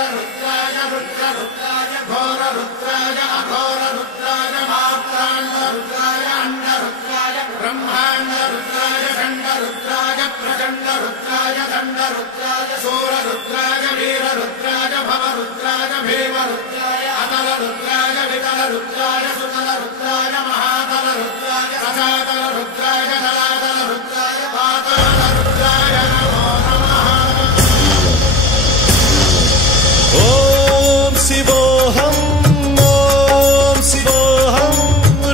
वीररुद्राय रुद्ररुद्राय घोररुद्राय अघोररुद्राय मात्राण्डरुद्राय अण्डरुद्राय ब्रह्माण्डरुद्राय खण्डरुद्राय प्रचण्डरुद्राय दण्डरुद्राय शूररुद्राय वीररुद्राय भवरुद्राय भीमरुद्राय अतलरुद्राय वितलरुद्राय सुतलरुद्राय महातलरुद्राय रसातलरुद्राय जलातलरुद्राय पातालरुद्राय नमो नमः। ओम शिवोऽहं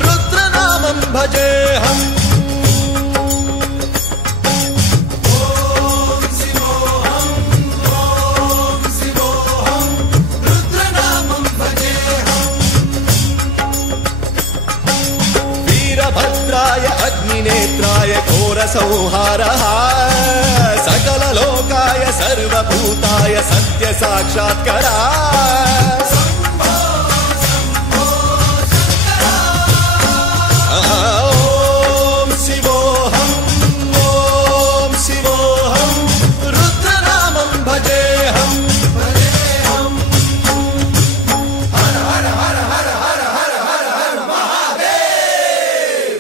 रुद्रनामं भजेऽहम्। वीरभद्राय अग्निनेत्राय घोरसंहारः सकललोकाय सर्वभूताय सत्यसाक्षात्करा। ॐ शिवोऽहं रुद्रनामं भजेऽहम्। हर हर हर हर हर हर हर हर महादेव।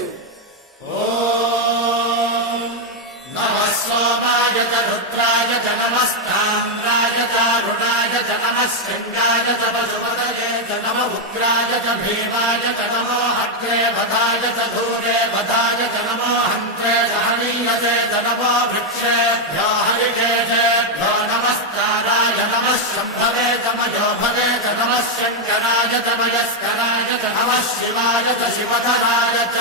नमः सोमाय च रुद्राय च नमस्ताम्राय च अरुणाय च नमः शृङ्गाय च पशुपतये च नमः उग्राय च भीमाय च नमो हत्रे वधाय च धूरे वधाय च नमो हन्त्रे च हनीयसे च नमो वृक्षेभ्यो हरिकेशेभ्यो नमस्काराय नमः शम्भवे च मयोभवे च नमः शङ्कराय च मयस्कराय च नमः शिवाय च शिवधराय च।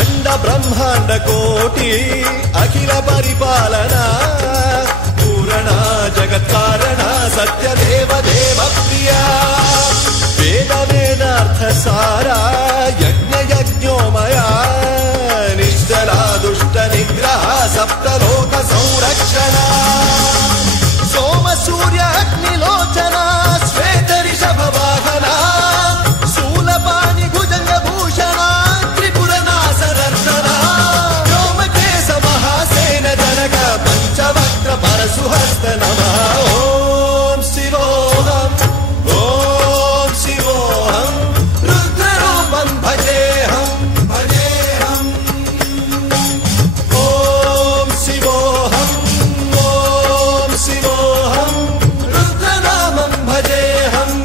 अंड ब्रह्मांड कोटि अखिल परिपालना पूरणा जगत्कारणा सत्यदेव देव प्रिया वेद वेदार्थ सारा यज्ञ यज्ञोमया निश्चला दुष्ट निग्रह सप्तलोक संरक्षणा सोम सूर्य अग्निलोचना श्वेत ऋषभ वाहना शूलपाणि भुजंग भूषणा पंचवक्त्र परशुहस्त नमः। ओम शिवोऽहं रुद्ररूपं भजेऽहम्। ओम शिवोऽहं रुद्रनामं भजेऽहम्।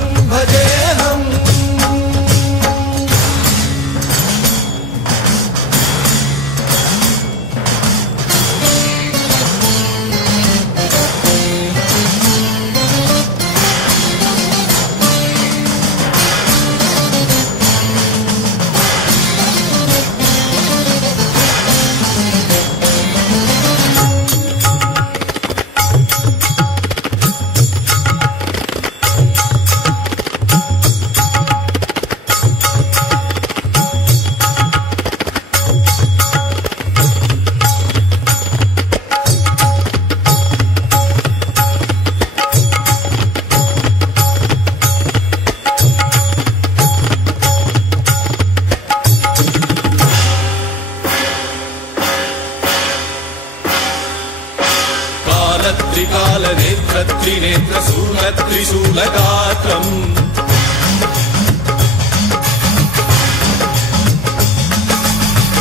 त्रिकालनेत्र त्रिनेत्र शूलत्रिशूलगात्रम्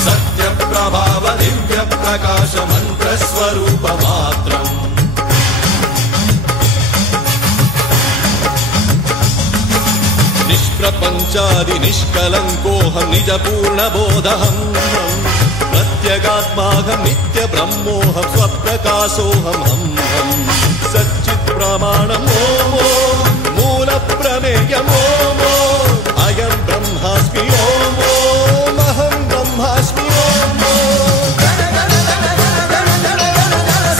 सत्यप्रभाव दिव्यप्रकाश मन्त्रस्वरूपमात्रम् निष्प्रपञ्चादि निष्कलङ्कोऽहं निजपूर्णबोधहम् प्रत्यगात्माहं नित्य ब्रह्मोऽहं स्वप्रकाशोऽहम् सच्चित् प्रमाणम् ओम मूल प्रमेयम् ओम अयं ब्रह्मास्मि ओम अहं ब्रह्मास्मि ओम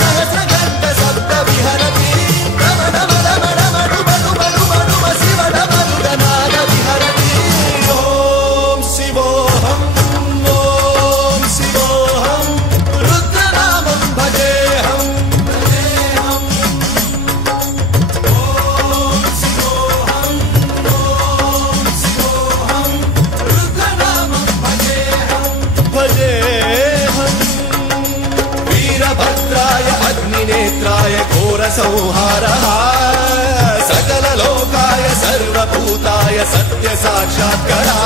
सहस्रघण्ट शब्द विहरति शिवडमरुगनाद विहरति। ओम शिवोऽहं रुद्रनामं भजेऽहम्। ओम शिवोऽहं संहारः सकललोकाय सर्वभूताय सत्य साक्षात्कारः